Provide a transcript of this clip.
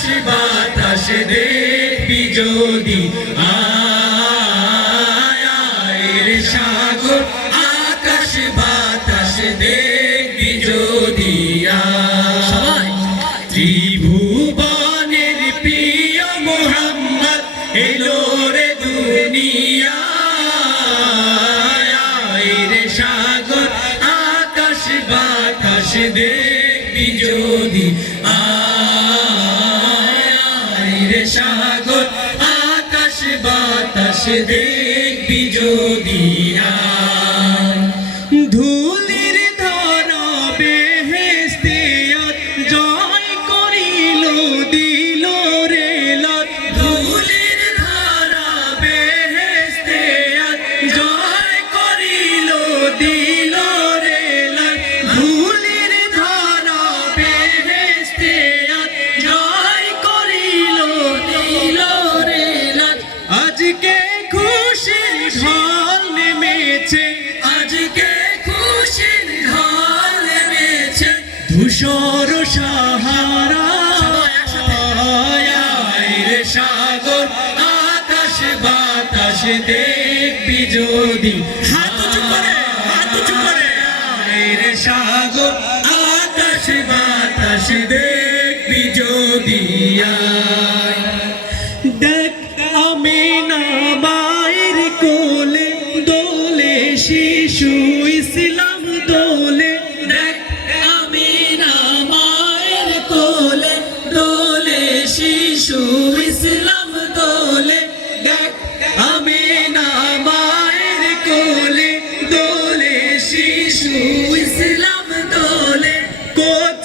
আকাশ বাতাস দেখবি যদি আয় রে সাগর আকাশ বাতাস দেখবি যদি আয় ত্রিভুবনের প্রিয় মোহাম্মদ এলো রে দুনিয়ায় রে সাগর আকাশ বাতাস দেখবি যদি আয় রে সাগর আকাশ বাতাস দেখবি যদি ধুলির ধরা বেহেশতে জয় করিল দিল রে লাত ধুলির ধরা বেহেশতে জয় করিল দিল রে লাত ধুলির ধরা বেহেশতে জয় করিল দিল রে লাত আজকে খুশির ঢল নেমেছে আজকে খুশির ঢল নেমেছে ধূসর সাহারা রে সাগর আকাশ বাতাস দেখবি যদি হাত উঁচু করে রে সাগর আকাশ বাতাস